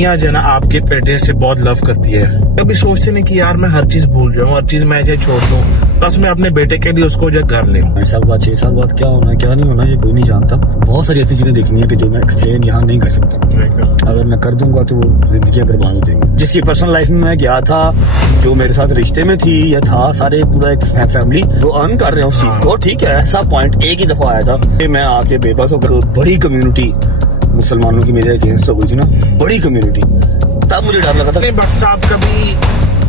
दुनिया जो है ना आपके बेटे से बहुत लव करती है। कभी सोचते नहीं कि यार मैं हर चीज भूल जाऊँ, हर चीज मैं छोड़ दूँ, बस मैं अपने बेटे के लिए उसको जो कर ले। 5 साल बाद 6 साल बाद क्या होना क्या नहीं होना ये कोई नहीं जानता। बहुत सारी ऐसी चीजें देखनी है कि जो मैं एक्सप्लेन यहाँ नहीं कर सकता। अगर मैं कर दूंगा तो वो जिंदगी बर्बाद हो जाएगी। जिसकी पर्सनल लाइफ में मैं गया था, जो मेरे साथ रिश्ते में थी या था, सारे पूरा एक फैमिली जो अर्न कर रहे हैं उस चीज को, ठीक है। ऐसा पॉइंट एक ही दफा आया था कि मैं आके बेबस होकर बड़ी कम्युनिटी मुसलमानों की मेरे अगेंस्ट हो गई थी ना, बड़ी कम्युनिटी, तब मुझे डर लगा था। नहीं बट साहब कभी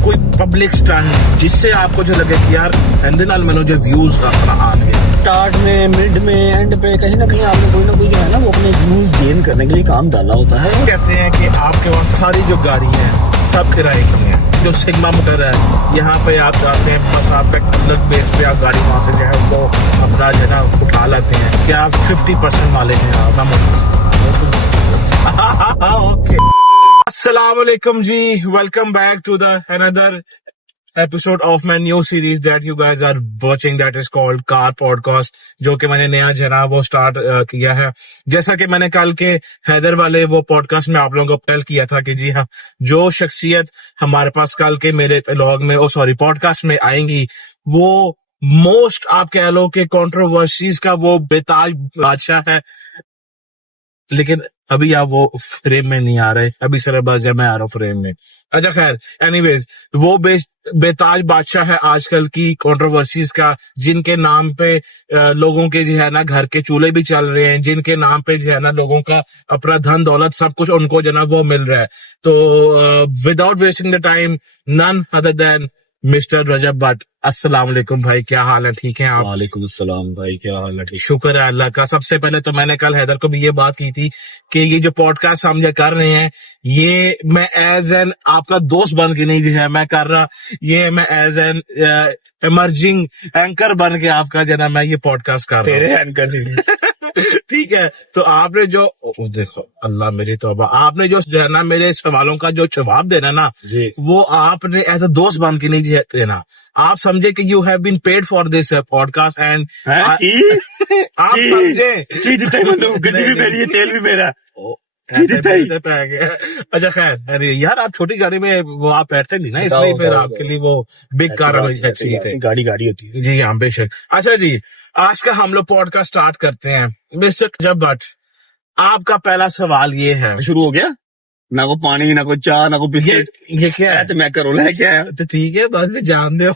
कोई पब्लिक स्टंट जिससे आपको जो लगे कि यार एंड मैंने जो व्यूज अपना आ गए स्टार्ट में, मिड में, एंड पे कहीं ना कहीं आपने कोई ना कोई जो है ना वो अपने व्यूज गेन करने के लिए काम डाला होता है। कहते हैं कि आपके वहाँ सारी जो गाड़ी है सब किराए की है। जो सिग्मा मोटर है यहाँ पे आप जाते हैं, बस आप एक अलग बेस पे आप गाड़ी वहाँ से जो है उनको अपना जो है ना उठा लाते हैं। क्या आप 50% वाले हैं आप? ओके, अस्सलाम वालेकुम जी, welcome back to the another episode of my new series that you guys are watching, that is called car podcast, जो कि मैंने नया जो है ना वो स्टार्ट किया है। जैसा कि मैंने कल के हैदर वाले वो पॉडकास्ट में आप लोगों को पहल किया था कि जी हाँ, जो शख्सियत हमारे पास कल के मेरे व्लॉग में पॉडकास्ट में आएंगी वो मोस्ट आप कह लो कि कंट्रोवर्सीज का वो बेताज बादशाह है, लेकिन अभी आप वो फ्रेम में नहीं आ रहे। अभी सिर्फ बस जब मैं आ रहा हूँ फ्रेम में। अच्छा खैर, एनीवेज वो बेताज बादशाह है आजकल की कंट्रोवर्सीज का, जिनके नाम पे लोगों के जो है ना घर के चूल्हे भी चल रहे हैं, जिनके नाम पे जो है ना लोगों का अपना धन दौलत सब कुछ उनको जो ना वो मिल रहा है। तो without wasting the time, none other than mister Rajab Bhatt. अस्सलाम वालेकुम भाई, क्या हाल है? ठीक है आप? वालेकुम अस्सलाम भाई, क्या हाल है? ठीक। शुक्र है अल्लाह का। सबसे पहले तो मैंने कल हैदर को भी ये बात की थी कि ये जो पॉडकास्ट हम जो कर रहे हैं ये मैं एज एन आपका दोस्त बन के नहीं जो है मैं कर रहा, ये मैं एज एन इमर्जिंग एंकर बन के आपका जो है मैं ये पॉडकास्ट कर रहा हूं। तेरे एंकर जी। ठीक है, तो आपने जो देखो अल्लाह मेरी तौबा, आपने जो है ना मेरे सवालों का जो जवाब देना ना जी। वो आपने एज अ दोस्त बन के नहीं देना। आप समझे कि you have been paid for this podcast and आप समझे गड्डी भी मेरी है, तेल भी मेरा। अच्छा खैर, अरे यार आप छोटी गाड़ी में वो आप बैठते नहीं ना, इसलिए फिर आपके लिए वो बिग कार गाड़ी होती है। जी हाँ बेशक। अच्छा जी, आज का हम लोग पॉडकास्ट स्टार्ट करते हैं। मिस्टर रजब भट्ट, आपका पहला सवाल ये है। शुरू हो गया? ना को पानी, ना को चाय, ना को बिस्किट, ये क्या है? तो मैं करो है क्या है? तो ठीक है, बस में जान दो।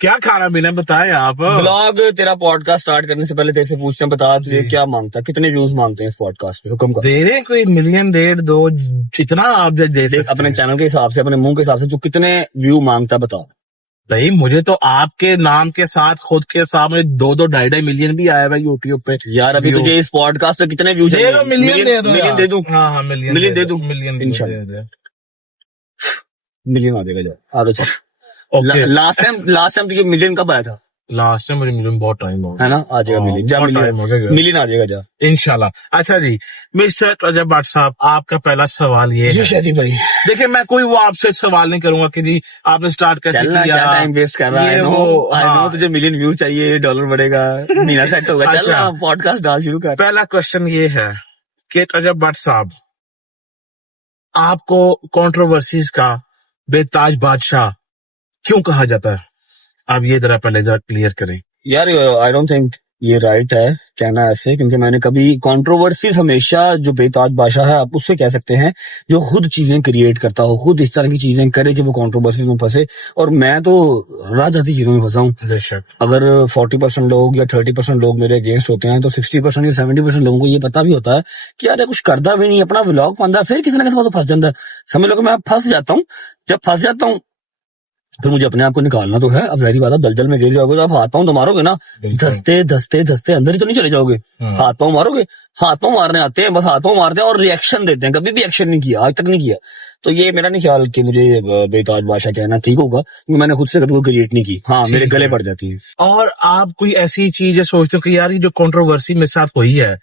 क्या खाना पीना बताएं आप। ब्लॉग तेरा पॉडकास्ट स्टार्ट करने से पहले तेरे से पूछते हैं, बता तुझे क्या मांगता है, कितने व्यूज मांगते हैं इस पॉडकास्ट पे? हुक्म कर। दे रहे हैं कोई 1 मिलियन 1.5 2 जितना आप दे सकते। अपने चैनल के हिसाब से, अपने मुंह के हिसाब से तू कितने व्यू मांगता है बता। भाई मुझे तो आपके नाम के साथ खुद के सामने 2 2.5 मिलियन भी आया है यूट्यूब पे। यार अभी तुझे इस पॉडकास्ट पे कितने व्यूज दे दो? मिलियन दे दूं? हाँ मिलियन दे दूं? मिलियन इंशाल्लाह मिलियन आ जाएगा। आगे चल। लास्ट टाइम तुझे मिलियन कब आया था? लास्ट टाइम मुझे मिलियन बहुत टाइम हो गया है ना, आ जाएगा मिलियन। जा मिलियन आ जाएगा, जा इंशाल्लाह। अच्छा जी, मिस्टर रजब भट्ट साहब, आपका पहला सवाल ये है। शादी भाई देखिए, मैं कोई वो आपसे सवाल नहीं करूंगा कि जी आपने स्टार्ट कैसे किया, क्या टाइम वेस्ट कर रहा है। तुझे मिलियन व्यूज चाहिए, डॉलर बढ़ेगा, महीना सेट होगा। चल पॉडकास्ट डाल, शुरू कर। पहला क्वेश्चन ये है कि रजब भट्ट साहब, आपको कंट्रोवर्सीज का बेताज बादशाह क्यों कहा जाता है? आप ये जरा पहले क्लियर करें। यार आई डोंट थिंक ये राइट है कहना ऐसे, क्योंकि मैंने कभी कंट्रोवर्सीज हमेशा जो बेताज बादशाह है आप उससे कह सकते हैं जो खुद चीजें क्रिएट करता हो, खुद इस तरह की चीजें करे कि वो कंट्रोवर्सीज में फंसे। और मैं तो राजाती चीजों में फंसा हूँ। अगर 40% लोग या 30% लोग मेरे अगेंस्ट होते हैं तो 60% या 70% लोगों को ये पता भी होता है कि यार कुछ करता भी नहीं, अपना व्लॉग पाता, फिर किसी न किसी तो फंस जाता है। समझ लो कि मैं फंस जाता हूँ। जब फंस जाता हूँ फिर मुझे अपने आप को निकालना तो है। अब जहरी बात है, दलदल में गिर जाओगे तो आप हाथ पांव तो मारोगे ना, धसते अंदर ही तो नहीं चले जाओगे। हाथ पांव मारोगे, हाथ पांव मारने आते हैं, बस हाथ पांव मारते हैं और रिएक्शन देते हैं। कभी भी एक्शन नहीं किया, आज तक नहीं किया। तो ये मेरा नहीं ख्याल कि मुझे बेताज बादशाह कहना ठीक होगा, क्योंकि मैंने खुद से कभी क्रिएट नहीं की। हाँ, मेरे गले पड़ जाती है। और आप कोई ऐसी चीज सोचते हो कि यार ये जो कंट्रोवर्सी मेरे साथ हुई है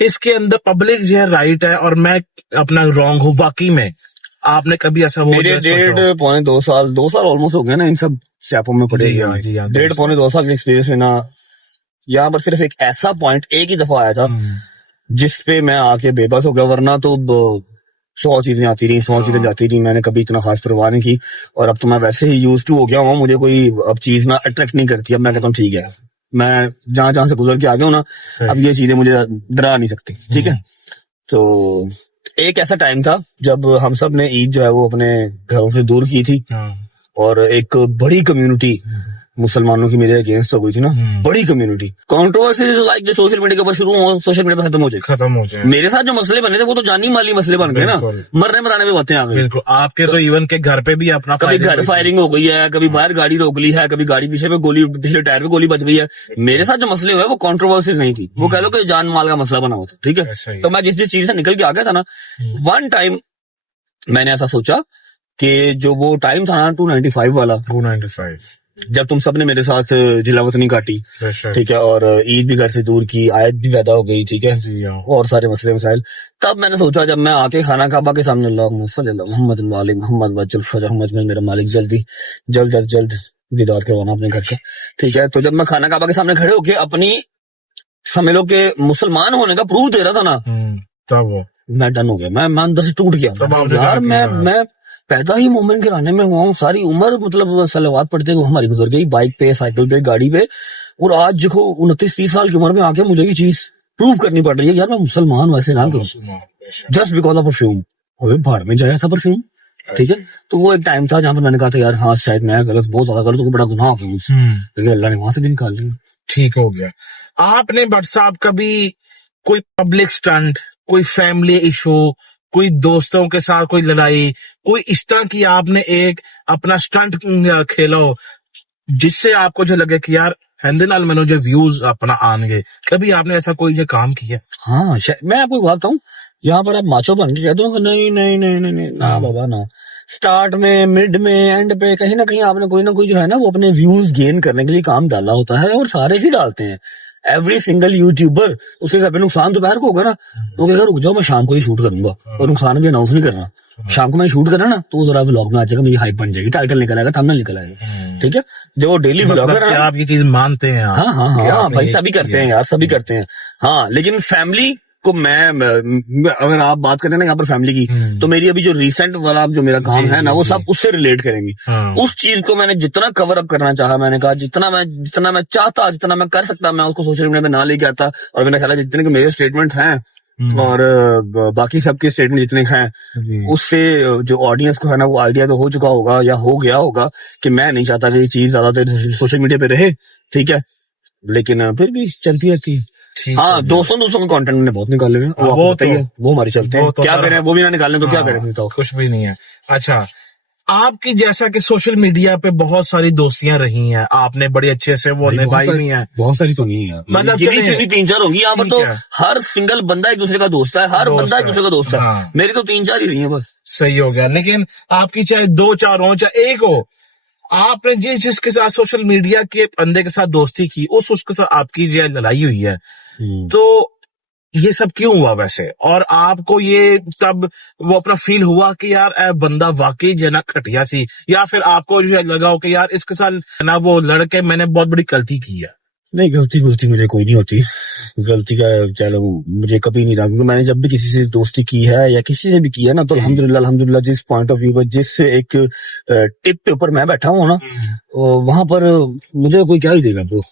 इसके अंदर पब्लिक जो है राइट है और मैं अपना रॉन्ग हूँ, वाकई में आपने कभी ऐसा? मेरे 1.5-2 साल ऑलमोस्ट हो गया ना इन सब स्यापों में पड़े। 1.5-2 साल के एक्सपीरियंस में ना, यहाँ पर सिर्फ एक ऐसा पॉइंट एक ही दफा आया था जिस पे मैं आके बेबस हो गया, वरना तो 100 चीजें आती रही, 100 चीजें जाती रही, मैंने कभी इतना खास परवाह नहीं की। और अब तो मैं वैसे ही यूज टू हो गया हूँ, मुझे कोई अब चीज ना अट्रैक्ट नहीं करती। अब मैं कहता हूँ ठीक है, मैं जहां जहां से गुजर के आ गया हूँ ना, अब ये चीजें मुझे डरा नहीं सकती। ठीक है, तो एक ऐसा टाइम था जब हम सब ने ईद जो है वो अपने घरों से दूर की थी, और एक बड़ी कम्युनिटी मुसलमानों की मेरे अगेंस्ट हो गई थी ना, बड़ी कम्युनिटी। कंट्रोवर्सी लाइक जो सोशल मीडिया के ऊपर शुरू हो, सोशल मीडिया पे खत्म हो जाए। मेरे साथ जो मसले बने थे वो तो जानी माली मसले बन गए ना, मरने मराने में बातें आ गई। बिल्कुल, आपके तो इवन के घर पे भी अपना कभी घर फायरिंग हो गई है, कभी बाहर गाड़ी रोक ली है, कभी गाड़ी पीछे पे गोली, पिछले टायर पे गोली बच गई है। मेरे साथ जो मसले हुए वो कंट्रोवर्सीज नहीं थी, वो कह लो कि जान माल का मसला बना हुआ था। ठीक है, तो मैं जिस जिस चीज से निकल के आ गया था ना, वन टाइम मैंने ऐसा सोचा कि जो वो टाइम था ना 295 वाला, 295, जब तुम सबने मेरे साथ जिलावतनी काटी, ठीक है, और ईद भी घर से दूर की, आयत भी पैदा हो गई, ठीक है, और सारे मसले मसाइल, तब मैंने सोचा जब मैं आके खाना काबा के सामने मोहम्मद मेरा मालिक जल्दी जल्द दीदार करवाना अपने घर का। ठीक है, तो जब मैं खाना काबा के सामने खड़े होके अपनी समझ लो के मुसलमान होने का प्रूफ दे रहा था ना, तब मैं डन हो गया, मैं अंदर से टूट गया यार। मैं पैदा ही मोमिन के रहने में हुआ हूँ, सारी उम्र मतलब सलावात पढ़ते हुए हमारी गुजर गई, बाइक पे, साइकिल पे, गाड़ी पे, और आज देखो 29-30 साल की उम्र में आके मुझे ये चीज प्रूव करनी पड़ रही है यार मैं मुसलमान वैसे ना करूँ, जस्ट बिकॉज ऑफ परफ्यूम। अबे भाड़ में जाया था परफ्यूम। ठीक है, तो वो एक टाइम था जहां पर मैंने कहा था यार हाँ शायद मैं गलत, बहुत ज्यादा गलत, तो बड़ा गुनाह हो गया मुझसे, लेकिन अल्लाह ने वहां से भी निकाल लिया, ठीक हो गया। आपने भट्ट साहब कभी कोई पब्लिक स्टंट, कोई फैमिली इशू, कोई दोस्तों के साथ कोई लड़ाई, कोई इस तरह की आपने एक अपना स्टंट खेला हो जिससे आपको जो लगे कि यार हिंदी नाल मैंने जो व्यूज अपना आएंगे, कभी आपने ऐसा कोई जो काम किया? हाँ, मैं आपको बात बताऊं, यहाँ पर आप माचो बन के कहते हो नहीं नहीं नहीं नहीं नहीं ना बाबा ना, स्टार्ट में, मिड में, एंड पे कहीं ना कहीं आपने कोई ना कोई जो है ना वो अपने व्यूज गेन करने के लिए काम डाला होता है, और सारे ही डालते हैं। एवरी सिंगल यूट्यूबर, उसके घर पे नुकसान दोपहर को होगा ना, तो कहेगा रुक जाओ मैं शाम को ही शूट करूंगा, और नुकसान भी अनाउंस नहीं करना, शाम को मैं शूट करना ना तो जरा व्लॉग में आ जाएगा, मेरी हाइप बन जाएगी, टाइटल निकल आएगा, थंबनेल निकल आएगा। ठीक है, जो डेली व्लॉगर है आप ये चीज मानते हैं? हाँ हाँ हाँ भाई, सभी करते हैं यार, सभी करते हैं। हाँ, लेकिन फैमिली को मैं अगर आप बात करें ना यहाँ पर फैमिली की, तो मेरी अभी जो रिसेंट वाला जो मेरा काम है ना, वो सब उससे रिलेट करेंगी। उस चीज को मैंने जितना कवर अप करना चाहा, मैंने कहा जितना मैं चाहता, जितना मैं कर सकता, मैं उसको सोशल मीडिया पे ना लेके आता, और मैंने ख्याल जितने के मेरे स्टेटमेंट हैं और बाकी सबके स्टेटमेंट जितने हैं, उससे जो ऑडियंस को है ना वो आइडिया तो हो चुका होगा या हो गया होगा कि मैं नहीं चाहता कि ये चीज ज्यादातर सोशल मीडिया पे रहे। ठीक है, लेकिन फिर भी चलती रहती है। हाँ, दोस्तों के कंटेंट में बहुत निकाले हुए, वो हमारे चलते हैं, क्या करें, वो भी ना निकालें तो क्या करें, तो कुछ भी नहीं है। अच्छा, आपकी जैसा कि सोशल मीडिया पे बहुत सारी दोस्तियां रही हैं, आपने बड़ी अच्छे से वो निभाई भी हैं। बहुत सारी तो नहीं है, मतलब 3-4 होंगी यहाँ पर, तो हर सिंगल बंदा एक दूसरे का दोस्त है, हर बंदा एक दूसरे का दोस्त है। मेरी तो 3-4 ही रही है बस। सही हो गया, लेकिन आपकी चाहे 2-4 हो चाहे एक हो, आपने जिसके साथ सोशल मीडिया के बंदे के साथ दोस्ती की, उसके साथ आपकी जो लड़ाई हुई है, तो ये सब क्यों हुआ वैसे? और आपको ये तब वो अपना फील हुआ कि यार बंदा वाकई जो है ना खटिया सी, या फिर आपको जो है लगा हो कि यार इसके साथ ना वो लड़के मैंने बहुत बड़ी गलती की है? नहीं, गलती मुझे कोई नहीं होती, गलती का चलो मुझे कभी नहीं रहा, क्योंकि मैंने जब भी किसी से दोस्ती की है या किसी से भी की है ना, तो अल्हम्दुलिल्लाह जिस पॉइंट ऑफ व्यू पर, जिस एक टिप पे ऊपर मैं बैठा हूँ ना, वहां पर मुझे कोई क्या ही देगा bro,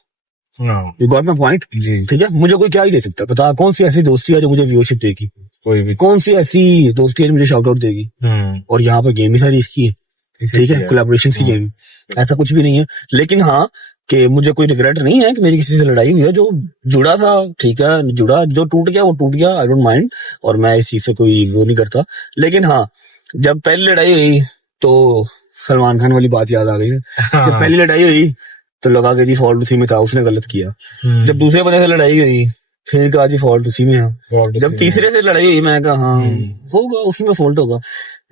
you got my point. ठीक है, मुझे कोई क्या ही दे सकता, बता कौन सी ऐसी दोस्ती है जो मुझे व्यूअरशिप देगी, कोई भी, कौन सी ऐसी दोस्ती है जो मुझे शाउट आउट देगी। और यहाँ पर गेम ही सारी इसकी है, ठीक है, कोलैबोरेशन की गेम, ऐसा कुछ भी नहीं है। लेकिन हाँ, कि मुझे कोई रिग्रेट नहीं है कि मेरी किसी से लड़ाई हुई है, जो जुड़ा था ठीक है, जुड़ा, जो टूट गया वो टूट गया, आई डोंट माइंड, और मैं इस चीज से कोई वो नहीं करता। लेकिन हाँ, जब पहली लड़ाई हुई तो सलमान खान वाली बात याद आ गई। जब पहली लड़ाई हुई तो लगा कि जी फॉल्ट उसी में था, उसने गलत किया। जब दूसरे बंदे से लड़ाई हुई फिर कहा जी फॉल्ट उसी में है। जब तीसरे से लड़ाई हुई मैं कहा हाँ होगा, उसी में फॉल्ट होगा।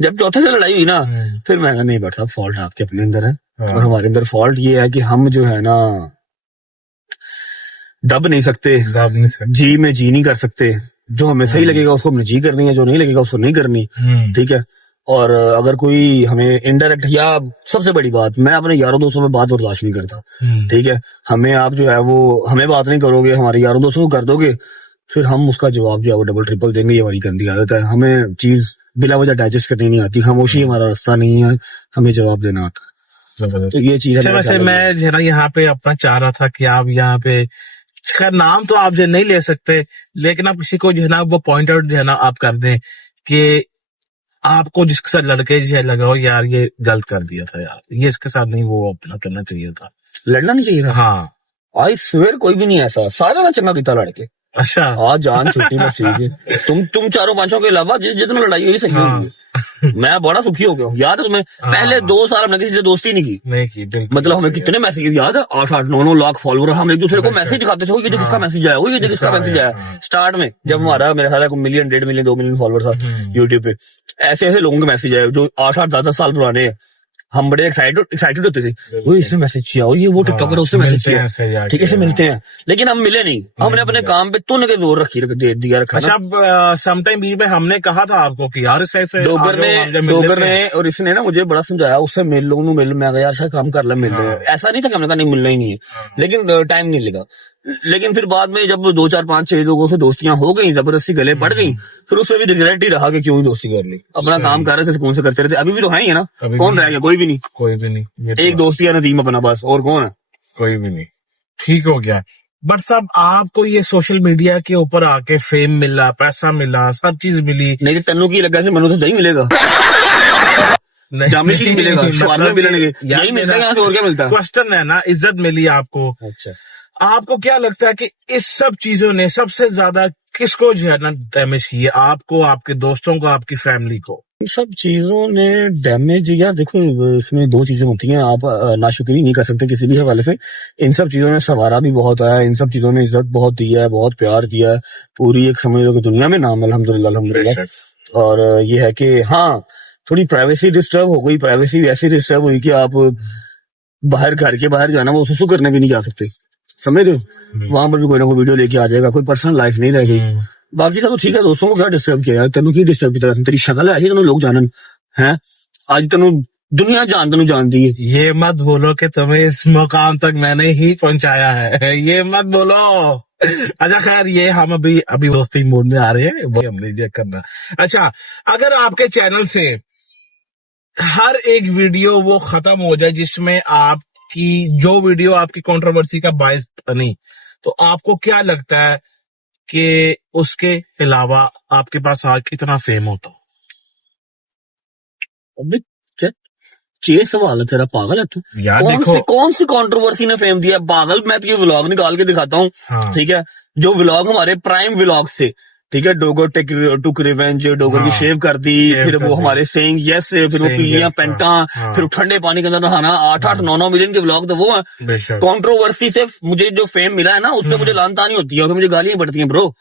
जब चौथे से लड़ाई हुई ना, फिर मैं कहा नहीं बट साहब, फॉल्ट आपके अपने अंदर है, और हमारे अंदर फॉल्ट ये है कि हम जो है ना दब नहीं सकते, जी में जी नहीं कर सकते। जो हमें सही लगेगा उसको हमने जी करनी है, जो नहीं लगेगा उसको नहीं करनी। ठीक है, और अगर कोई हमें इनडायरेक्ट, या सबसे बड़ी बात, मैं अपने यारों दोस्तों में बात बर्दाश्त नहीं करता। ठीक है, हमें आप जो है वो हमें बात नहीं करोगे, हमारे यारों दोस्तों को कर दोगे, फिर हम उसका जवाब जो है वो डबल ट्रिपल देंगे। ये हमारी गंदी आदत है, हमें चीज बिला वजह डाइजेस्ट करनी नहीं आती, खामोशी हमारा रास्ता नहीं है, हमें जवाब देना आता है। जबरदस्त। तो ये चीज है अच्छा मेरे वैसे ख्याल में। मैं जो है ना यहाँ पे अपना चाह रहा था कि आप यहाँ पे, खैर नाम तो आप जो नहीं ले सकते, लेकिन आप किसी को जो है ना वो पॉइंट आउट जो है ना आप कर दें कि आपको जिसके साथ लड़के जो है लगा हो यार ये गलत कर दिया था यार, ये इसके साथ नहीं वो अपना करना चाहिए था। लड़ना नहीं चाहिए था। हाँ। आई स्वेयर कोई भी नहीं ऐसा, सारा ना चंगा पीता लड़के। अच्छा। हाँ जान छुट्टी बस ठीक है। तुम चारों पांचों के अलावा जितना लड़ाई हुई सही हाँ। होगी। मैं बड़ा सुखी हो गया हूँ। याद है तुम्हें, हाँ। पहले 2 साल हमने किसी से दोस्ती नहीं की। नहीं की, बिल्कुल मतलब हमें सही है। कितने मैसेज याद है, 8-9 लाख फॉलोअर, हम एक दूसरे को बिल्कुल। मैसेज दिखाते थे, वो ये जो किसका हाँ। मैसेज आया, वो ये जो किसका इसका मैसेज आया, आया। हाँ। स्टार्ट में जब हमारा मेरे ख्याल है 1 मिलियन 1.5 मिलियन 2 मिलियन फॉलोअर था यूट्यूब पे, ऐसे ऐसे लोगों के मैसेज आए जो 8-8 10 साल पुराने हैं। हम बड़े एक्साइटेड होते थे, वो इसने मैसेज किया, वो ये वो टिकटॉकर उसने मैसेज मिलते हैं किया, ऐसे जाके, ठीक है, से मिलते हाँ। हैं। लेकिन हम मिले नहीं, हमने अपने मिले। काम पे तूने के जोर दे दिया रखा अच्छा ना। अब समटाइम बीच में हमने कहा था आपको कि यार ऐसे ऐसे आ डोगर जाओ, हम जब मिल डोगर लेते ने हैं। और इसने ना मुझे बड़ा समझाया, उससे मिल लो नू मिल, मैं कहा यार शायद काम कर ले मिल ले। हाँ। ऐसा नहीं था कि हमने कहा नहीं मिलना ही नहीं है, हाँ। लेकिन टाइम नहीं लगा। लेकिन फिर बाद में जब 2 4 5 6 लोगों से दोस्तियां हो गई, जबरदस्ती गले पड़ गई, फिर उससे भी रिग्रेट ही रहा कि क्यों ही दोस्ती कर ली। अपना सही। काम कर रहे थे, सुकून से करते रहते, अभी भी तो है ही है ना। अभी कौन भी रह गया, कोई भी नहीं। कोई भी नहीं, ये तो एक दोस्ती है नदीम अपना बस, और कौन है। कोई भी नहीं। ठीक हो गया। बट साहब आपको ये सोशल मीडिया के ऊपर आके फेम मिला, पैसा मिला, सब चीज मिली, नहीं तो तन्नू की लगा से मनु तो नहीं मिलेगा, जामनी नहीं मिलेगा, शवारमे मिलेंगे, यही मिलता है यहाँ से, और क्या मिलता है। क्वेश्चन है ना, इज्जत मिली आपको। अच्छा, आपको क्या लगता है कि इस सब चीजों ने सबसे ज्यादा किसको जो है ना डैमेज किया, आपको, आपके दोस्तों को, आपकी फैमिली को? इन सब चीजों ने डैमेज, यार देखो इसमें 2 चीजें होती हैं, आप नाशुक्री नहीं कर सकते किसी भी हवाले से। इन सब चीजों ने सवारा भी बहुत है, इन सब चीजों ने इज्जत बहुत दी है, बहुत प्यार दिया है, पूरी एक समझ लो कि दुनिया में नाम, अल्हम्दुलिल्लाह अल्हम्दुलिल्लाह। और ये है कि हाँ थोड़ी प्राइवेसी डिस्टर्ब हो गई, प्राइवेसी ऐसी डिस्टर्ब हुई कि आप बाहर घर के बाहर जाना वो सुसु करने भी नहीं जा सकते, समझ रहे हो। वहां पर भी कोई ना कोई वीडियो लेके आ जाएगा, कोई पर्सनल लाइफ नहीं रह गई। बाकी सब तो ठीक है, दोस्तों को क्या डिस्टर्ब किया यार, तेनू की डिस्टर्ब किया, तेरी शक्ल है तेनू लोग जानन है, आज तेनू दुनिया तेनू जानती है। ये मत बोलो कि तुम्हें इस मुकाम तक मैंने ही पहुंचाया है, ये मत बोलो। अच्छा खैर ये हम अभी दोस्ती मोड में आ रहे हैं, वो हम नहीं चेक करना। अच्छा अगर आपके चैनल से हर एक वीडियो वो खत्म हो जाए जिसमें आपकी जो वीडियो आपकी कंट्रोवर्सी का बायस बनी, तो आपको क्या लगता है कि उसके अलावा आपके पास आज कितना फेम होता? अबे ये सवाल है तेरा, पागल है तू। यार देखो, कौन सी कंट्रोवर्सी ने फेम दिया पागल। मैं तुझे व्लॉग निकाल के दिखाता हूँ, हाँ। ठीक है, जो व्लॉग हमारे प्राइम व्लॉग से, ठीक है, डोगर टुक रिवेंज, डोगर की हाँ। शेव कर दी, शेव फिर कर वो दी। हमारे सेइंग यस, फिर वो Saying पीलियां yes, पेंटा, हाँ। फिर ठंडे पानी के अंदर नहाना, 8-8 9-9 मिलियन के व्लॉग तो वो है। बेशक। कंट्रोवर्सी से मुझे जो फेम मिला है ना, उससे मुझे लानतानी होती है, मुझे गालियां पड़ती हैं ब्रो।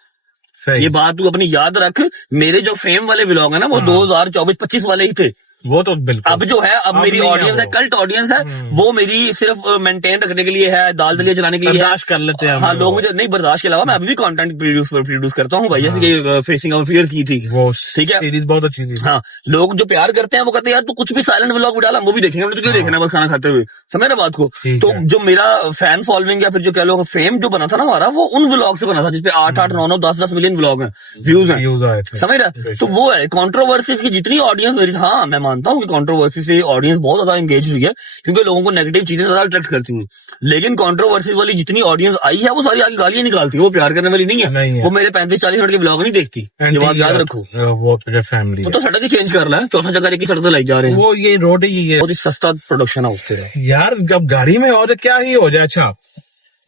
सही। ये बात तू अपनी याद रख, मेरे जो फेम वाले व्लॉग है ना वो हाँ। 2024-25 वाले ही थे। वो तो बिल्कुल। अब जो है, अब मेरी नहीं है ऑडियंस है, वो। कल्ट ऑडियंस है, वो मेरी सिर्फ मेंटेन रखने के लिए है, दाल दलिया चलाने के लिए है। बर्दाश्त कर लेते हैं हम हाँ, लोग वो। मुझे नहीं, बर्दाश्त के अलावा मैं अभी भी कंटेंट प्रोड्यूस करता हूँ भाई, जैसे हाँ। कि फेसिंग ऑफ फियर्स की थी, वो ठीक है। सीरीज बहुत अच्छी थी। हाँ, लोग जो प्यार करते हैं वो कहते हैं यार तू कुछ भी साइलेंट व्लॉग भी डाला वो भी देखेंगे, तो क्यों देखना बस खाना खाते हुए, समझ ना बात को। ठीक तो है। जो मेरा फैन फॉलोइंग या फिर जो कह लो फेम जो बना था ना हमारा, वो उन व्लॉग से बना था जिसपे 8-8 9-9 10-10 मिलियन व्लॉग हैं, व्यूज हैं, व्यूज आए थे। समझ रहा। तो वो है कंट्रोवर्सी की जितनी ऑडियंस मेरी, हाँ मैं मानता हूँ कि कंट्रोवर्सी से ऑडियंस बहुत ज्यादा एंगेज हुई है, क्योंकि लोगों को नेगेटिव चीजें ज्यादा अट्रैक्ट करती हैं। लेकिन कंट्रोवर्सी वाली जितनी ऑडियंस आई है वो सारी आगे गालियां निकालती है, वो प्यार करने वाली नहीं है। वो मेरे 35-40 मिनट के ब्लॉग नहीं देखती, ये बात याद रखो। वो तुझे फैमिली तो सड़क ही चेंज कर रहा है, चौथा जगह एक ही सड़क लाई जा रहे हैं, वो ये रोड ही है। बहुत ही सस्ता प्रोडक्शन है उससे यार जब गाड़ी में और क्या ही हो जाए। अच्छा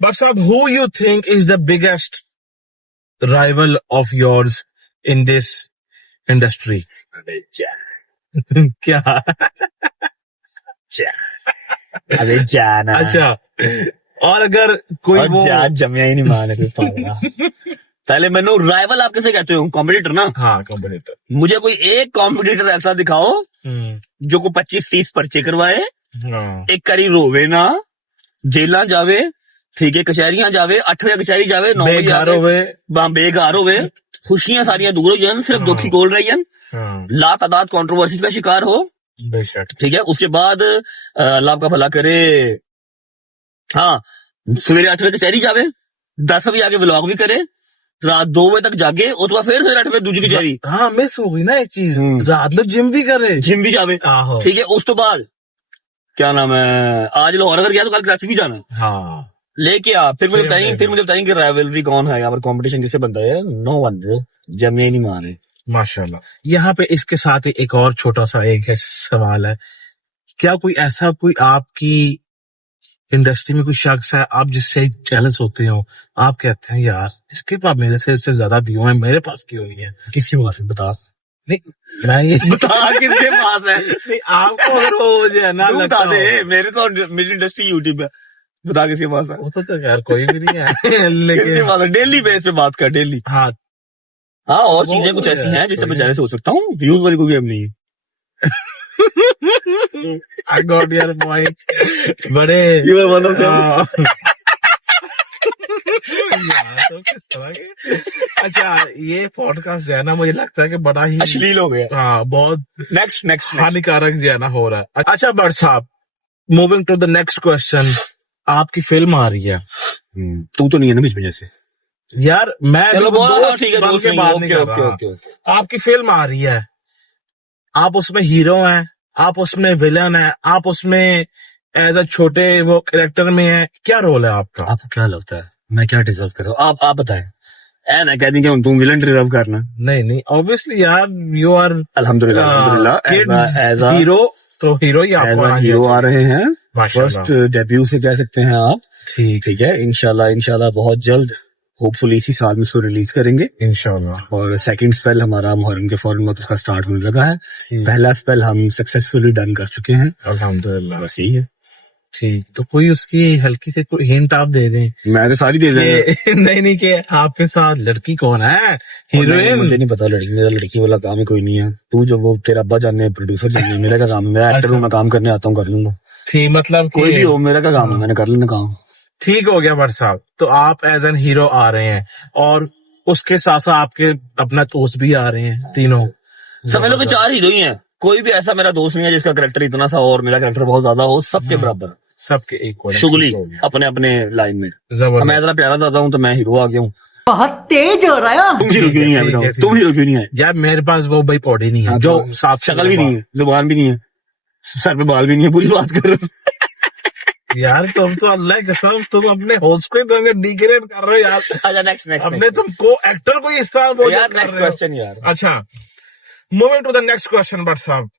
बट साहब, who you think is the biggest rival of yours in this industry? क्या? अरे जाना। अच्छा, और अगर कोई वो जमिया ही नहीं माने कोई पागल। पहले मैंने राइवल आप कैसे कहते हो, कॉम्पिटिटर ना। हाँ कॉम्पिटिटर। मुझे कोई एक कॉम्पिटिटर ऐसा दिखाओ जो को 25-30 पर्चे करवाए, एक करी रोवे ना, जेला जावे, ठीक है, कचहरियां जावे, 8 बजे कचहरी जावे, 9 बजे बेघर होवे, खुशियां सारियां दूर हो जान, सिर्फ दुखी कोल रही हैं, ला तादाद कंट्रोवर्सी का शिकार हो, बेशक, ठीक है। उसके बाद अल्लाह का भला करे, हाँ, सवेरे 8 बजे कचहरी जावे, 10 बजे आगे व्लॉग भी करे, रात 2 बजे तक जागे और तो फिर सवेरे 8 बजे दूजी की तैयारी हाँ मिस हो गई ना एक चीज, हम्म। रात में जिम भी करे। जिम भी जावे आहो ठीक है। उस तो बाद क्या नाम है, आज लाहौर अगर गया तो कल कराची भी जाना है हाँ लेके आ। फिर मुझे Same बताइए day फिर में। मुझे बताइए कि राइवलरी कौन है यहाँ पर, कंपटीशन किससे बनता है? नो वन ब्रो, जमे नहीं मारे। माशाल्लाह। यहाँ पे इसके साथ ही एक और छोटा सा एक है सवाल है, क्या कोई ऐसा कोई आपकी इंडस्ट्री में कोई शख्स है आप जिससे जेलस होते हो, आप कहते हैं यार इसके पास मेरे से इससे ज्यादा व्यू है, मेरे पास क्यों नहीं है? किसी पास है बता, नहीं मैं ये बता किसके पास है? नहीं, आपको अगर वो मुझे है ना तू लगता बता दे, हो, मेरे तो मेरी इंडस्ट्री यूट्यूब है, बता किसके पास है? वो तो यार कोई भी नहीं है किसके लेकिन पास है? डेली बेस पे बात कर, डेली। हाँ हाँ और वो चीजें तो कुछ ऐसी है, हैं जिससे कोई मैं जेलस हो सकता हूँ, व्यूज वाली कोई गेम नहीं है। I got your point। बड़े You are one of them। हाँ। यार, तो किस तरह के अच्छा ये पॉडकास्ट जो है ना मुझे लगता है कि बड़ा ही अश्लील हो गया। हाँ बहुत नेक्स्ट नेक्स्ट हानिकारक जो है ना हो रहा है। अच्छा बट साहब, moving to the next question, आपकी फिल्म आ रही है तू तो नहीं है ना बीच में जैसे। यार, मैं चलो भी बोलो, दोस्त ठीक है बन दोस्त के नहीं, बात नहीं ओके कर ओके रहा। ओके। आपकी फिल्म आ रही है, आप उसमें हीरो हैं, आप उसमें विलन हैं, आप उसमें एज अ छोटे वो कैरेक्टर में है, क्या रोल है आपका? आपको क्या लगता है मैं क्या डिजर्व कर रहा हूँ? आप बताएं। ऐ ना कह दी कि तुम विलन डिजर्व करना। नहीं नहीं, ऑब्वियसली यार यू आर अल्हम्दुलिल्लाह अल्हम्दुलिल्लाह, किड्स एज अ हीरो, तो हीरो ही एज आपको अ आना हीरो आ चाहिए। रहे हैं। माशाल्लाह। फर्स्ट डेब्यू से कह सकते हैं आप। ठीक ठीक है, इंशाल्लाह इंशाल्लाह बहुत जल्द, होपफुली इसी साल में इसको रिलीज करेंगे। इंशाल्लाह। और सेकंड स्पेल हमारा मुहर्रम के फौरन बाद उसका स्टार्ट होने लगा है। ठीक, पहला स्पेल हम सक्सेसफुली डन कर चुके हैं। अल्हम्दुलिल्लाह। बस यही है। ठीक, तो कोई उसकी हल्की से कोई हिंट आप दे दें मैं तो सारी दे देंगे। कि नहीं नहीं कि आपके साथ लड़की कौन है, हीरोइन? मुझे नहीं पता, लड़की मेरा लड़की वाला काम ही कोई नहीं है। तू जो वो तेरा अब्बा जाने प्रोड्यूसर जाने, मेरा क्या काम है? मैं एक्टर हूँ, मैं काम करने आता हूँ, कर लूंगा। ठीक, मतलब कोई कि भी हो, मेरा क्या काम है, मैंने कर लेना काम। ठीक हो गया भट्ट साहब, तो आप एज एन हीरो आ रहे हैं और उसके साथ साथ आपके अपना दोस्त भी आ रहे हैं तीनों। समझ लो कि 4 हीरो ही हैं, कोई भी ऐसा मेरा दोस्त नहीं है जिसका करेक्टर इतना सा और मेरा करेक्टर बहुत ज्यादा हो, सबके बराबर, सबके इक्वल शुगली अपने अपने लाइन में। मैं जबरदस्त। इतना प्यारा दादा हूँ तो मैं हीरो आ गया हूँ। बहुत तेज हो रहा है। तुम हीरो क्यों नहीं है बताओ? तुम हीरो क्यों नहीं है? यार मेरे पास वो भाई पौड़ी नहीं है हाँ, जो तो साफ शक्ल भी नहीं है, जुबान भी नहीं है, सर पे बाल भी नहीं है, पूरी बात कर रहे हो। यार तुम तो अल्लाह की कसम तुम अपने होस्ट को ही तो डिग्रेड कर रहे हो यार। अच्छा नेक्स्ट नेक्स्ट अपने तुम को एक्टर को इस तरह वो यार कर नेक्स्ट रहे हो। क्वेश्चन यार। अच्छा, moving to the next question Bhatt साहब,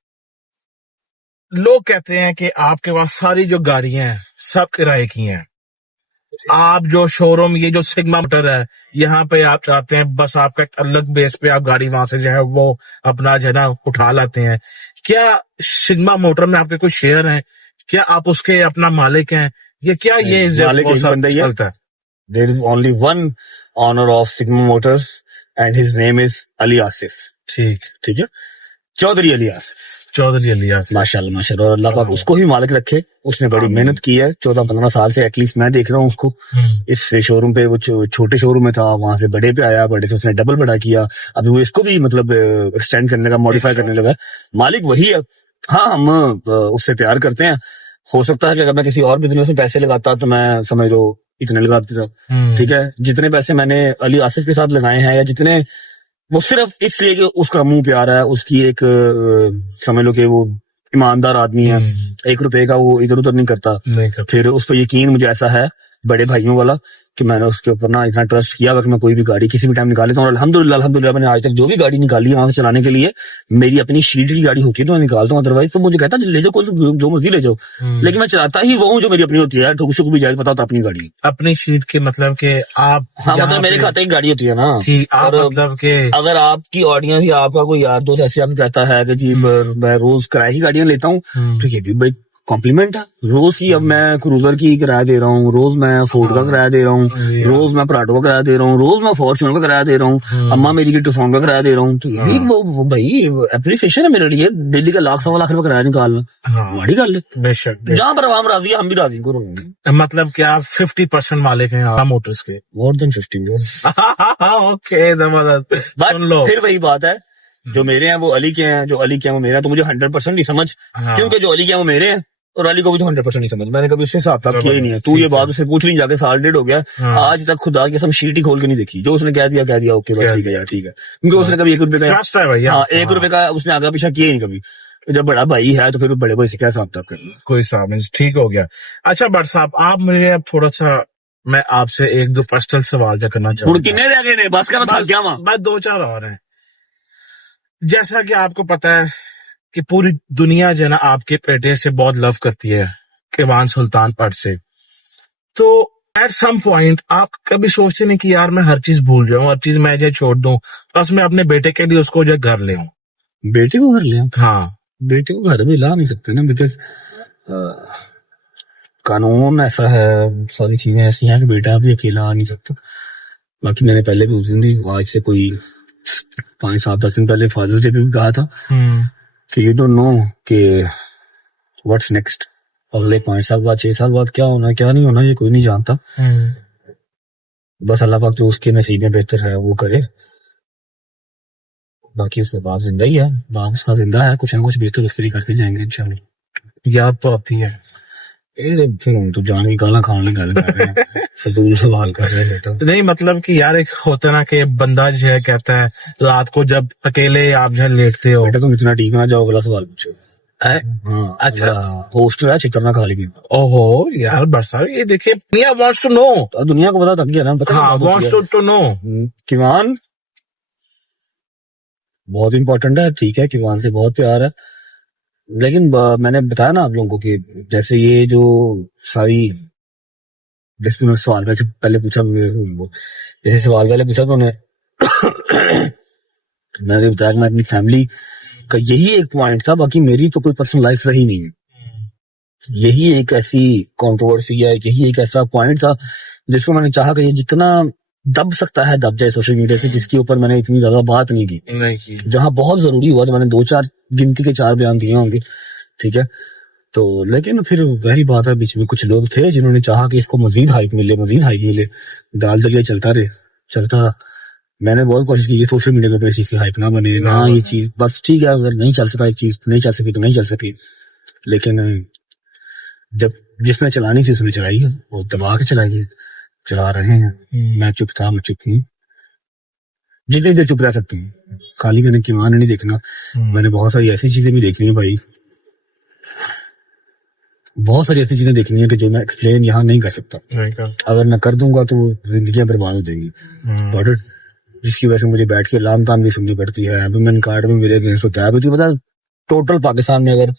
लोग कहते हैं कि आपके पास सारी जो गाड़ियां हैं सब किराए की हैं, आप जो शोरूम ये जो सिग्मा मोटर है यहाँ पे आप चाहते हैं बस आपका एक अलग बेस पे आप गाड़ी वहां से जो है वो अपना जो है ना उठा लाते हैं, क्या सिग्मा मोटर में आपके कोई शेयर हैं? क्या आप उसके अपना मालिक हैं? ये क्या ये मालिक वो एक सब बंदा ही है। चलता है? There is only one owner of Sigma Motors and his name is Ali Asif। ठीक, ठीक है, चौधरी अली आसिफ, चौधरी अलिया से। माशाल्लाह माशाल्लाह, और अल्लाह पाक उसको ही मालिक रखे। उसने बड़ी मेहनत की है, 14-15 साल से एटलीस्ट मैं देख रहा हूँ उसको। इस शोरूम पे वो छोटे शोरूम में था, वहां से बड़े पे आया, बड़े से उसने डबल बड़ा किया, अभी वो इसको भी मतलब एक्सटेंड करने का, मॉडिफाई करने लगा। मालिक वही है। हाँ हम उससे प्यार करते हैं। हो सकता है कि अगर मैं किसी और बिजनेस में पैसे लगाता तो मैं समझ लो इतने लगा देता। ठीक है, जितने पैसे मैंने अली आसिफ के साथ लगाए हैं, या जितने वो सिर्फ इसलिए कि उसका मुंह प्यारा है, उसकी एक समझ लो कि वो ईमानदार आदमी है, 1 रुपए का वो इधर उधर नहीं करता। नहीं करता। फिर उस पर यकीन मुझे ऐसा है बड़े भाइयों वाला कि मैंने उसके ऊपर ना इतना ट्रस्ट किया कि मैं कोई भी गाड़ी किसी भी टाइम निकाल लेता हूँ। और अल्हम्दुलिल्लाह अल्हम्दुलिल्लाह मैंने आज तक जो भी गाड़ी निकाली है वहां से चलाने के लिए, मेरी अपनी शीट की गाड़ी होती है तो मैं निकालता हूँ, अदरवाइज तो मुझे कहता है ले जाओ, कोई जो मर्जी ले जाओ, लेकिन मैं चलाता ही वो हूँ जो मेरी अपनी होती है। ठुक शुक भी जाए पता होता अपनी गाड़ी। अपनी शीट के मतलब के आप हाँ मतलब मेरे खाते की गाड़ी होती है ना। ठीक, आप और मतलब के अगर आपकी ऑडियंस या आपका कोई यार दोस्त ऐसे आपको कहता है कि जी मैं रोज किराए की गाड़ियां लेता हूँ, तो ये भी बड़ी कॉम्प्लीमेंट है। रोज की अब मैं क्रूजर की किराया दे रहा हूँ, रोज मैं फोर्ड का किराया दे रहा हूँ, रोज मैं पराठो का किराया दे रहा हूँ, रोज मैं फॉर्च्यूनर का किराया दे रहा हूँ, अम्मा मेरी की टुसॉन का किराया दे रहा हूँ। तो ये भी वो भाई एप्रिसिएशन है मेरे लिए। दिल्ली का 1-1.25 लाख रुपए किराया निकालना बड़ी गल है। बेशक जहाँ पर आवाम राजी है हम भी राजी करो। मतलब कि आप 50% मालिक हैं मोटर्स के? More than 50। ओके, जबरदस्त। सुन लो, बट फिर वही बात है, जो मेरे हैं वो अली के हैं, जो अली के हैं वो मेरे हैं, तो मुझे 100% नहीं समझ, क्योंकि जो अली के हैं वो मेरे हैं और अली को भी तो 100% नहीं समझ, मैंने कभी उससे हिसाब किताब किया ही नहीं है। तू ठीक ये है। बात उससे पूछ ली जाके, साल डेढ़ हो गया, हाँ। आज तक खुदा की कसम शीट ही खोल के नहीं देखी, जो उसने कह दिया ओके कह बस ठीक है दिया। यार ठीक है, क्योंकि उसने कभी 1 रुपए का, ट्रस्ट है भैया हाँ आपको, 1 हाँ। रुपए का उसने आगा पीछा किया ही नहीं कभी। तो जब बड़ा भाई है तो फिर बड़े भाई से क्या हिसाब किताब करना। कोई सामने ठीक हो गया। अच्छा भट्ट साहब, आप मुझे अब थोड़ा सा, मैं आपसे 1-2 पर्सनल सवाल जो करना हुण चाहूंगा। किन्ने रह गए ने, बस कर मैं थक गया वहां। बस 2-4 और हैं। जैसा कि आपको पता है कि पूरी दुनिया जो है ना आपके बेटे से बहुत लव करती है, किवान सुल्तान पट से। तो एट सम पॉइंट आप कभी सोचते नहीं कि यार मैं हर चीज भूल जाऊं, हर चीज मैं जो छोड़ दूं, बस मैं अपने बेटे के लिए उसको जो घर ले आऊं। बेटे को घर ले आओ, हाँ। बेटे को घर में ला नहीं सकते ना, बिकॉज कानून ऐसा है, सारी चीजें ऐसी हैं कि बेटा भी अकेला आ नहीं सकता। बाकी मैंने पहले भी उस दिन भी, आज से कोई 5-7-10 दिन पहले फादर्स डे पे भी कहा था कि यू डोंट नो कि व्हाट्स नेक्स्ट, अगले 5 साल बाद 6 साल बाद क्या होना क्या नहीं होना, ये कोई नहीं जानता। बस अल्लाह पाक जो उसके नसीब में बेहतर है वो करे। बाकी उसका बाप जिंदा ही है, बाप उसका जिंदा है, कुछ ना कुछ बेहतर उसके लिए करके जाएंगे इंशाल्लाह। याद तो आती है। फिर हम तो जान की गाला खाने की गल कर रहे हैं, फजूल सवाल कर रहे हैं बेटा। नहीं मतलब कि यार एक होता ना कि बंदा जो है कहता है रात को जब अकेले आप जो है लेटते हो। बेटा तुम इतना ठीक ना जाओ, अगला सवाल पूछो। है? हाँ अच्छा। होस्टर है, चिकन ना खा ली। ओहो यार बरसा, ये देखिए दुनिया वांट्स टू नो। तो दुनिया को पता थक गया ना, पता हाँ, वांट्स टू नो। किवान बहुत इंपॉर्टेंट है, ठीक है, किवान से बहुत प्यार है, लेकिन मैंने बताया ना आप लोगों को कि जैसे ये जो सारी, जैसे मैं सवाल वैसे पहले पूछा, जैसे सवाल पहले पूछा तो उन्हें मैंने बताया कि मैं अपनी फैमिली का यही एक पॉइंट था, बाकी मेरी तो कोई पर्सनल लाइफ रही नहीं है। यही एक ऐसी कंट्रोवर्सी है, यही एक ऐसा पॉइंट था जिसको मैंने चाहा कि ये जितना दब सकता है दब जाए सोशल मीडिया से, जिसके ऊपर मैंने इतनी ज्यादा बात नहीं की। जहां बहुत जरूरी हुआ तो मैंने 2-4 गिनती के 4 बयान दिए होंगे, ठीक है। तो लेकिन फिर वही बात है, बीच में कुछ लोग थे जिन्होंने चाहा कि इसको मजीद हाइप मिले, दाल दलिया चलता रहा। मैंने बहुत कोशिश की सोशल मीडिया के ऊपर इस चीज की हाइप ना बने, ना ये चीज, बस ठीक है, अगर नहीं चल सका एक चीज, नहीं चल सकी तो नहीं चल सकी, लेकिन जब जिसने चलानी थी उसने चलाई है, वो दबा के चला रहे हैं। मैं चुप था, मैं चुप हूँ, जितनी देर चुप रह सकती हूँ। खाली मैंने किमान नहीं देखना, मैंने बहुत सारी ऐसी चीजें भी देखनी है भाई, बहुत सारी ऐसी चीजें देखनी है कि जो मैं एक्सप्लेन यहाँ नहीं कर सकता। अगर मैं कर दूंगा तो जिंदगियां बर्बाद हो जाएंगी, जिसकी वजह से मुझे बैठ के लाम ताम भी सुननी पड़ती है। अभी मैंने कार्ड में मेरे अगेंस्ट होता है। अभी तुझे पता, टोटल पाकिस्तान में अगर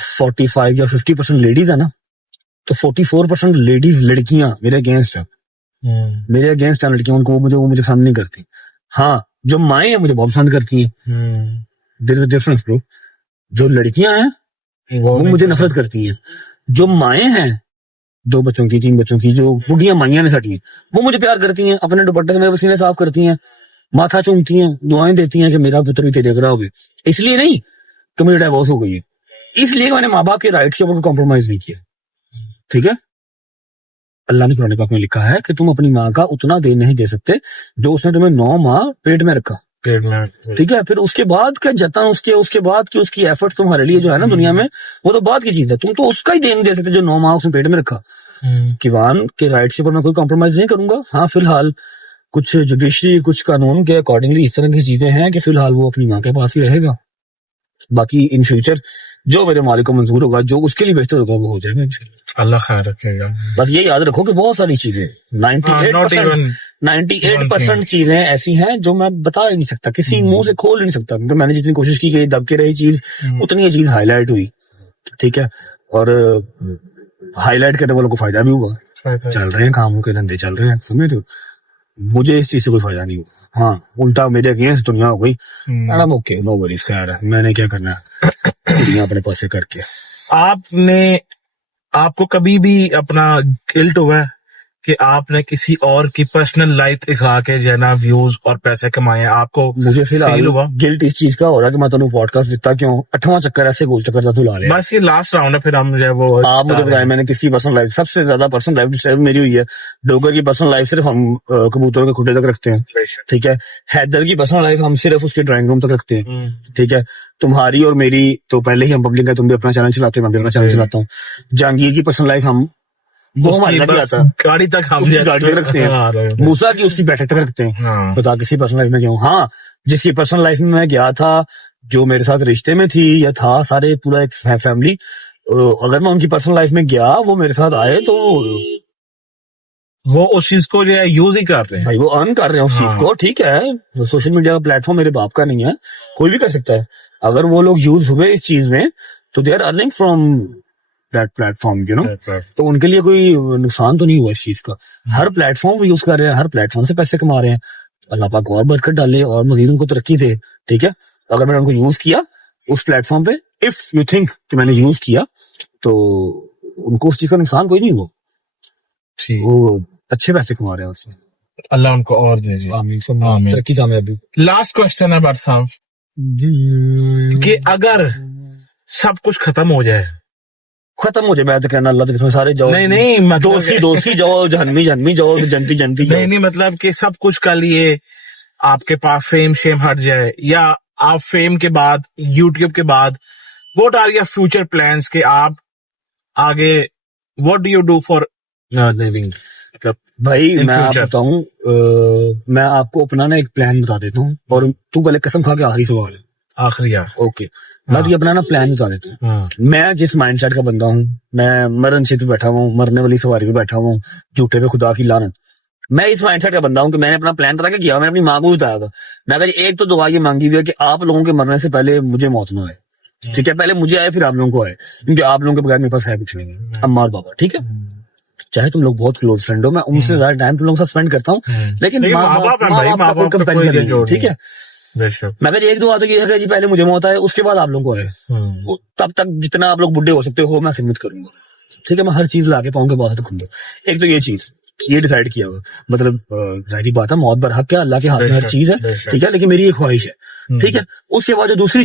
45 या 50% लेडीज है ना, तो 44% लेडीज लड़कियां मेरे अगेंस्ट है, मेरे अगेंस्ट है लड़कियां, उनको वो मुझे पसंद नहीं करती। हाँ, जो माएँ हैं मुझे बहुत पसंद करती हैं। There is a difference bro. जो लड़कियां हैं वो मुझे नफरत करती हैं। जो माएँ हैं 2 बच्चों की 3 बच्चों की, जो बुढ़िया माइयां ने साटी, वो मुझे प्यार करती हैं, अपने दुपट्टे से मेरे पसीने साफ करती हैं, माथा चूमती हैं, दुआएं देती हैं कि मेरा पुत्र भी तेरे हो। इसलिए नहीं कि मुझे डाइवोर्स हो गई है, इसलिए मैंने माँ बाप के राइट्स के ऊपर कॉम्प्रोमाइज नहीं किया, ठीक है। अल्लाह ने कुरान पाक में लिखा है कि तुम अपनी माँ का उतना दे नहीं दे सकते जो उसने तुम्हें 9 माह पेट में रखा, ठीक है। फिर उसके बाद का जतन, उसके बाद की उसकी एफर्ट्स तुम्हारे लिए जो है ना दुनिया में, वो तो बाद की चीज है। तुम तो उसका ही दे नहीं दे सकते जो 9 माह उसने पेट में रखा। किवान के राइट्स के ऊपर मैं कोई कॉम्प्रोमाइज नहीं करूंगा। हाँ, फिलहाल कुछ जुडिशरी, कुछ कानून के अकॉर्डिंगली इस तरह की चीजें हैं कि फिलहाल वो अपनी माँ के पास ही रहेगा। बाकी इन फ्यूचर जो मेरे मालिक को मंजूर होगा, जो उसके लिए बेहतर होगा, वो हो जाएगा। अल्लाह खैर रखेगा। बस ये याद रखो कि बहुत सारी चीजें 98% चीजें ऐसी हैं जो मैं बता ही नहीं सकता, किसी मुंह से खोल नहीं सकता। तो मैंने जितनी कोशिश की कि दब के रही चीज, उतनी ये चीज हाईलाइट हुई, ठीक है। और हाईलाइट करने वालों को फायदा भी हुआ, चल रहे हैं कामों के धंधे चल रहे हैं, समझ रहे हो। मुझे इस चीज से कोई फायदा नहीं हुआ। हाँ, उल्टा मेरे अगेंस्ट दुनिया हो गई। मैडम ओके, नो वरीज, खैर है, मैंने क्या करना है दुनिया अपने पास से करके। आपको कभी भी अपना गिल्ट हुआ है कि आपने किसी और की पर्सनल लाइफ दिखा के जो है ना व्यूज और पैसे कमाए हैं? आपको मुझे फिलहाल फील हुआ? गिल्ट इस चीज का हो रहा है कि मैं तेन पॉडकास्ट दिता क्यों, 8वां चक्कर ऐसे गोल चक्कर था तू ला लिया। बस ये लास्ट राउंड है, फिर हम जो है वो आप मुझे बताएं, मैंने किसी पर्सनल लाइफ, सबसे ज्यादा पर्सनल लाइफ डिस्टर्ब मेरी हुई है। डोगर की पर्सनल लाइफ सिर्फ हम कबूतरों के खुटे तक रखते हैं, ठीक है। हैदर की पर्सनल लाइफ हम सिर्फ उसके ड्राइंग रूम तक रखते हैं, ठीक है। तुम्हारी और मेरी तो पहले ही हम पब्लिक है, तुम भी अपना चैनल चलाते हो, मैं भी अपना चैनल चलाता हूँ। जहांगीर की पर्सनल लाइफ हम वो हमारे तक आता है, गाड़ी तक हम गाड़ी तक रखते हैं। मूसा की उसकी बैठक तक रखते हैं। बता किसी पर्सनल लाइफ में क्यों? हाँ, जिसकी पर्सनल लाइफ में मैं गया था, जो मेरे साथ रिश्ते में थी या था, सारे पूरा एक फैमिली, अगर मैं उनकी पर्सनल लाइफ में गया, वो मेरे साथ आए तो वो उस चीज को जो है यूज ही कर रहे हैं भाई, वो अर्न कर रहे हैं उस चीज को, ठीक है। सोशल मीडिया का प्लेटफॉर्म मेरे बाप का नहीं है, कोई भी कर सकता है। अगर वो लोग यूज हुए इस चीज में तो they are earning from that platform, you know. तो उनके लिए कोई नुकसान तो नहीं हुआ इस चीज का। हर प्लेटफॉर्म वो यूज कर रहे हैं, हर प्लेटफॉर्म से पैसे कमा रहे हैं। अल्लाह पाक और बरकत डाले और मजीद उनको तरक्की दे, ठीक है। अगर मैंने उनको यूज किया उस प्लेटफॉर्म पे, इफ यू थिंक कि मैंने यूज किया, तो उनको उस चीज का नुकसान कोई नहीं हुआ, वो अच्छे पैसे कमा रहे हैं उससे। अल्लाह उनको और दे दे। आमीन। तरक्की कामयाबी। लास्ट क्वेश्चन है भट्ट साहब कि अगर सब कुछ खत्म हो जाए, खत्म हो जाए, मैं तो कहना अल्लाह के सारे जाओ, नहीं मतलब दोस्ती जाओ, जहन्नमी जाओ, जनती जाओ। नहीं मतलब कि सब कुछ का लिए आपके पास फेम शेम हट जाए, या आप फेम के बाद, यूट्यूब के बाद, what are your future plans के आप आगे, what do you do for living? मतलब भाई in मैं आप future? बताऊं, मैं आपको अपना ना एक प्लान बता देता हूँ, और तू पहले कसम खा के आखिरी सवाल है, आखिरी यार। ओके। मैं तुझे अपना ना प्लान बता देता हूँ। मैं जिस माइंडसेट का बंदा हूँ, मैं मरण से पे बैठा हूँ, मरने वाली सवारी पे बैठा हूँ, झूठे पे खुदा की लानत। मैं इस माइंडसेट का बंदा हूँ कि मैंने अपना प्लान पता क्या किया, मैंने अपनी माँ को बताया था। मैं कहा एक तो दुआ ये मांगी हुई है कि आप लोगों के मरने से पहले मुझे मौत ना आए, ठीक है। पहले मुझे आए फिर आप लोगों को आए, क्योंकि आप लोगों के बगैर मेरे पास है कुछ नहीं, अम्मा और बाबा, ठीक है। चाहे तुम लोग बहुत क्लोज फ्रेंड हो, मैं उनसे ज्यादा टाइम तुम लोगों के साथ स्पेंड करता हूँ, लेकिन माँ बाप का कोई कंपैरिजन नहीं है, ठीक है। मैं कहती एक दो बात है जी, पहले मुझे मौत आए उसके बाद आप लोगों को आए, तब तक जितना आप लोग बुढ़े हो सकते हो मैं खिदमत करूंगा, ठीक है। मैं हर चीज लाके पाऊं के बहुत रखूंगा। एक तो ये चीज ये डिसाइड किया हुआ, मतलब जाहिर बात है मौत बरहक है, अल्लाह के हाथ में हर चीज है, ठीक है, लेकिन मेरी एक ख्वाहिश है, ठीक है। उसके बाद जो दूसरी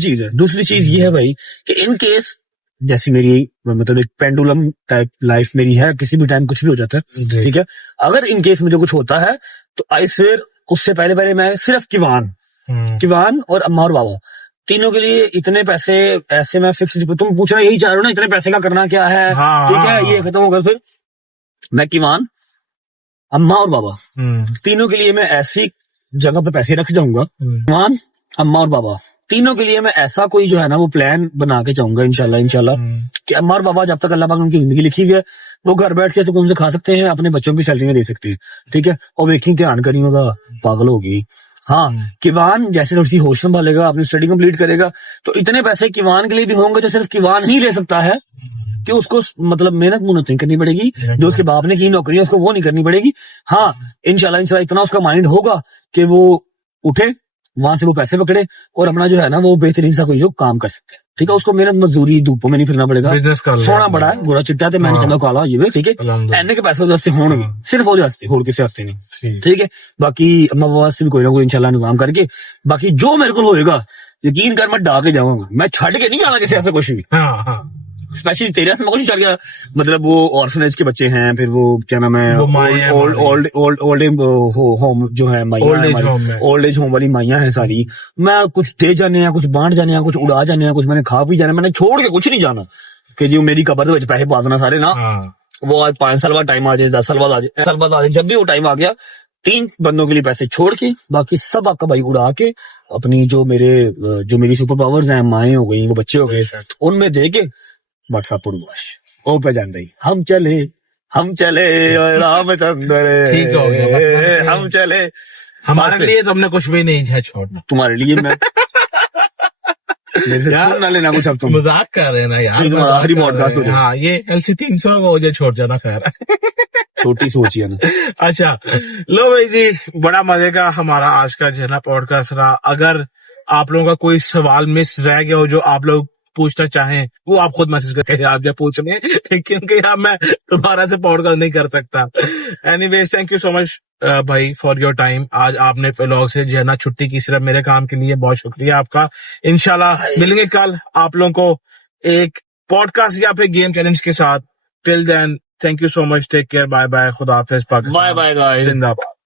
चीज ये है भाई कि इन केस जैसी मेरी मतलब एक पेंडुलम टाइप लाइफ मेरी है, किसी भी टाइम कुछ भी हो जाता है, ठीक है। अगर इन केस मुझे कुछ होता है तो आई स्वेयर उससे पहले मैं सिर्फ किवान और अम्मा और बाबा तीनों के लिए इतने पैसे ऐसे मैं फिक्स, तुम पूछ रहे यही चाह रहे हो ना, इतने पैसे का करना क्या है, ठीक है। ये खत्म होगा फिर मैं किवान, अम्मा और बाबा तीनों के लिए मैं ऐसी जगह पे पैसे रख जाऊंगा, किवान, अम्मा और बाबा तीनों के लिए मैं ऐसा कोई जो है ना वो प्लान बना के चाहूंगा इंशाल्लाह कि अम्मा और बाबा जब तक अल्लाह पाक उनकी जिंदगी लिखी हुई है वो घर बैठ के सुकून से खा सकते हैं, अपने बच्चों की सैलरी में दे सकते हैं, ठीक है। और वेकिंग ध्यान करी होगा, पागल होगी। हाँ, किवान जैसे थोड़ी सी होश संभालेगा, अपनी स्टडी कंप्लीट करेगा, तो इतने पैसे किवान के लिए भी होंगे जो सिर्फ किवान ही ले सकता है, कि उसको मतलब मेहनत नहीं करनी पड़ेगी, जो उसके बाप ने की नौकरी है उसको वो नहीं करनी पड़ेगी। हाँ, इंशाल्लाह इतना उसका माइंड होगा कि वो उठे, वहां से वो पैसे पकड़े और अपना जो है ना वो बेहतरीन सा कोई जो काम कर सकते हैं, ठीक है। उसको मेहनत मजदूरी धूपों में नहीं फिरना पड़ेगा, बिजनेस कर सोना बड़ा है, गोरा चिट्टा ते मैंने चला काला ये, ठीक है। एने के पैसे वास्ते होंगे, सिर्फ वो वास्ते, होर किसी वास्ते नहीं, ठीक है। बाकी अम्मा बाबा से भी कोई ना कोई इंशाल्लाह निजाम करके, बाकी जो मेरे को होएगा यकीन कर मैं डा के जाऊंगा, मैं छड़ के नहीं जाना किसी ऐसा कुछ भी। स्पेशली तेरे से मैं कुछ चल गया, मतलब वो ऑर्फनेज के बच्चे हैं, फिर वो क्या नाम है, ओल्ड होम जो है, ओल्ड एज होम वाली माइयां हैं सारी, मैं कुछ दे जाने हैं, कुछ बांट जाने हैं, कुछ उड़ा जाने हैं, कुछ मैंने खा पी जाना, मैंने छोड़ के कुछ नहीं जाना कि जी मेरी कबर पैसे पा देना सारे ना। वो आज 5 साल बाद टाइम आ जाए, 10 साल बाद आ जाए, 1 साल बाद आ जाए, जब भी वो टाइम आ गया 3 बंदों के लिए पैसे छोड़ के बाकी सब आपका भाई उड़ा के अपनी जो मेरी सुपर पावर्स हैं, माएँ हो गई, वो बच्चे हो गए, उनमें दे के व्हाट्सएप उड़वाश ओ पे जान रही, हम चले और रामचंद्र ठीक हो गया, हम चले। हमारे लिए तो हमने कुछ भी नहीं है छोड़ना, तुम्हारे लिए मैं मेरे से सुन ना लेना कुछ, अब तुम मजाक कर रहे हैं ना यार, आखिरी पॉडकास्ट हो जाए। हाँ, ये LC 300 हो जाए, छोड़ जाना खैर छोटी सोचिए ना। अच्छा लो भाई जी, बड़ा मजे का हमारा आज का जो है ना पॉडकास्ट रहा। अगर आप लोगों का कोई सवाल मिस रह गया हो जो आप लोग पूछना चाहें वो आप खुद मैसेज करके आप जब पूछ लें, क्योंकि अब मैं दोबारा से पॉडकास्ट नहीं कर सकता। Anyways, thank you so much भाई फॉर योर टाइम। आज आपने व्लॉग से जो है ना छुट्टी की सिर्फ मेरे काम के लिए, बहुत शुक्रिया आपका। इंशाल्लाह मिलेंगे कल आप लोगों को एक पॉडकास्ट या फिर गेम चैलेंज के साथ। Till then, thank you so much, take care, bye bye, खुदा हाफिज, बाय पाकिस्तान बाय गाइस। जिंदाबाद।